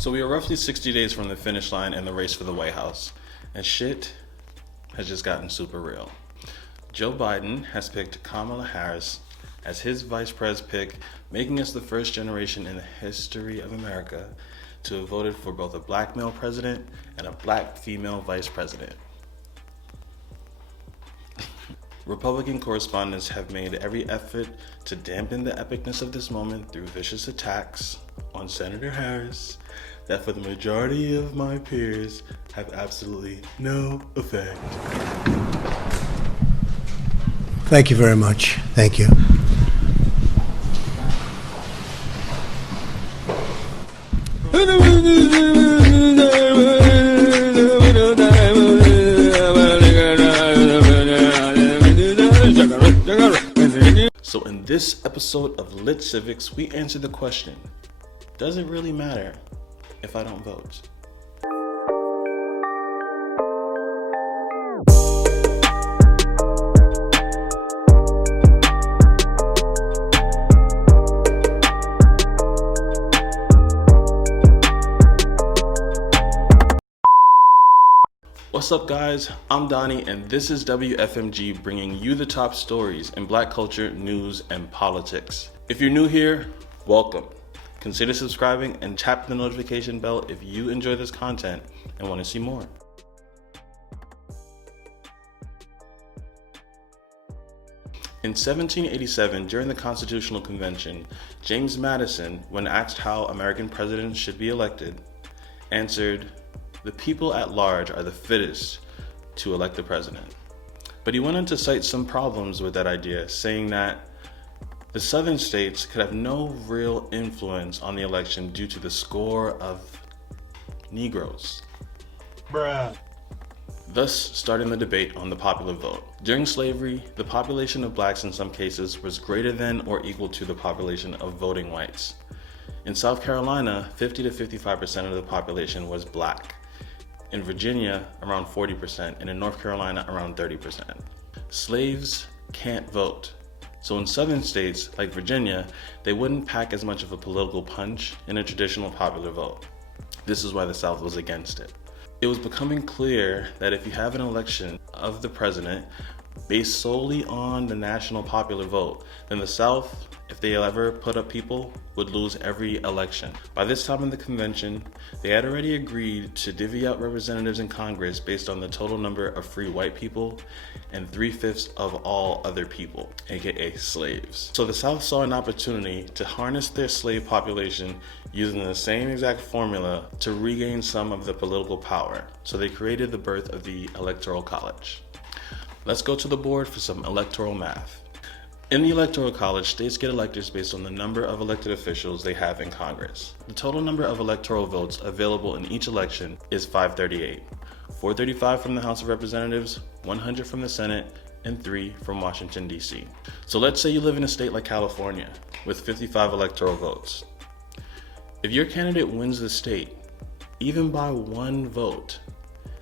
So we are roughly 60 days from the finish line in the race for the White House, and shit has just gotten super real. Joe Biden has picked Kamala Harris as his vice pres pick, making us the first generation in the history of America to have voted for both a black male president and a black female vice president. Republican correspondents have made every effort to dampen the epicness of this moment through vicious attacks on Senator Harris that for the majority of my peers have absolutely no effect. Thank you very much. Thank you. So in this episode of Lit Civics, we answer the question, does it really matter if I don't vote? What's up guys, I'm Donny and this is Wfmg bringing you the top stories in black culture, news, and politics. If you're new here, welcome. Consider subscribing and tap the notification bell if you enjoy this content and want to see more. In 1787, during the Constitutional Convention, James Madison, when asked how American presidents should be elected, answered, "The people at large are the fittest to elect the president." But he went on to cite some problems with that idea, saying that the southern states could have no real influence on the election due to the score of Negroes. Bruh. Thus starting the debate on the popular vote. During slavery, the population of blacks in some cases was greater than or equal to the population of voting whites. In South Carolina, 50 to 55% of the population was black. In Virginia, around 40%, and in North Carolina, around 30%. Slaves can't vote. So in southern states, like Virginia, they wouldn't pack as much of a political punch in a traditional popular vote. This is why the South was against it. It was becoming clear that if you have an election of the president based solely on the national popular vote, then the South, if they ever put up people, would lose every election. By this time in the convention, they had already agreed to divvy out representatives in Congress based on the total number of free white people and 3/5 of all other people, aka slaves. So the South saw an opportunity to harness their slave population using the same exact formula to regain some of the political power. So they created the birth of the Electoral College. Let's go to the board for some electoral math. In the Electoral College, states get electors based on the number of elected officials they have in Congress. The total number of electoral votes available in each election is 538. 435 from the House of Representatives, 100 from the Senate, and 3 from Washington, D.C. So let's say you live in a state like California with 55 electoral votes. If your candidate wins the state, even by one vote,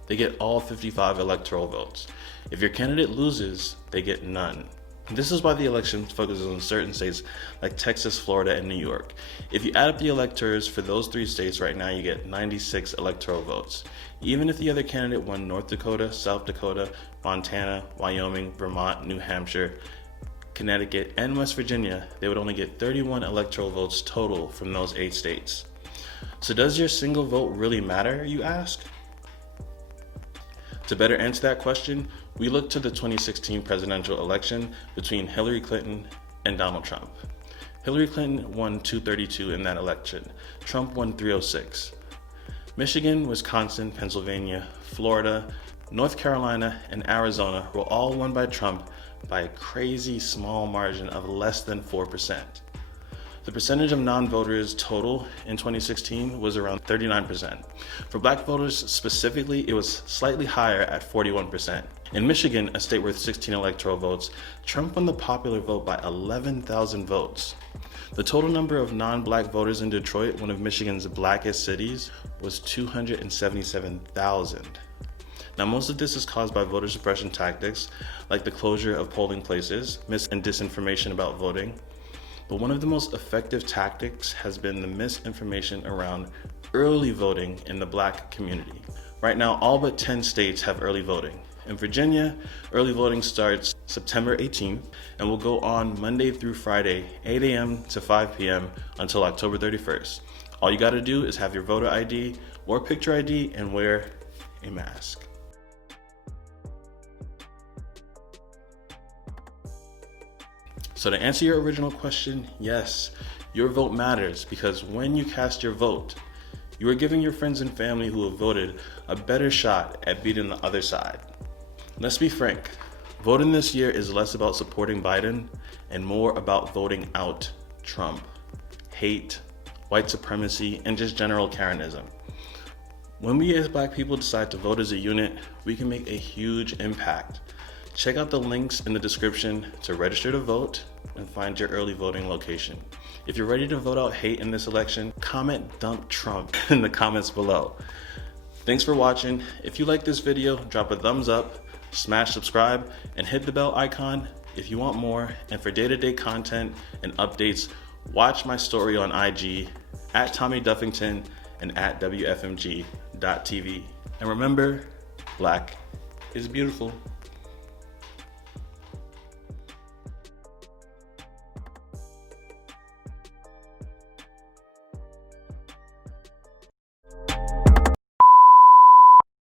they get all 55 electoral votes. If your candidate loses, they get none. This is why the election focuses on certain states like Texas, Florida, and New York. If you add up the electors for those 3 states right now, you get 96 electoral votes. Even if the other candidate won North Dakota, South Dakota, Montana, Wyoming, Vermont, New Hampshire, Connecticut, and West Virginia, they would only get 31 electoral votes total from those 8 states. So does your single vote really matter, you ask? To better answer that question, we look to the 2016 presidential election between Hillary Clinton and Donald Trump. Hillary Clinton won 232 in that election. Trump won 306. Michigan, Wisconsin, Pennsylvania, Florida, North Carolina, and Arizona were all won by Trump by a crazy small margin of less than 4%. The percentage of non-voters total in 2016 was around 39%. For black voters specifically, it was slightly higher at 41%. In Michigan, a state with 16 electoral votes, Trump won the popular vote by 11,000 votes. The total number of non-black voters in Detroit, one of Michigan's blackest cities, was 277,000. Now, most of this is caused by voter suppression tactics, like the closure of polling places, mis- and disinformation about voting. But one of the most effective tactics has been the misinformation around early voting in the Black community. Right now, all but 10 states have early voting. In Virginia, early voting starts September 18th and will go on Monday through Friday, 8 a.m. to 5 p.m. until October 31st. All you gotta do is have your voter ID or picture ID and wear a mask. So to answer your original question, yes, your vote matters, because when you cast your vote, you are giving your friends and family who have voted a better shot at beating the other side. Let's be frank, voting this year is less about supporting Biden and more about voting out Trump, hate, white supremacy, and just general Karenism. When we as Black people decide to vote as a unit, we can make a huge impact. Check out the links in the description to register to vote and find your early voting location. If you're ready to vote out hate in this election, comment "dump Trump" in the comments below. Thanks for watching. If you like this video, drop a thumbs up, smash subscribe, and hit the bell icon if you want more. And for day-to-day content and updates, watch my story on IG at Tommy Duffington and at Wfmg.tv. And remember, Black is beautiful.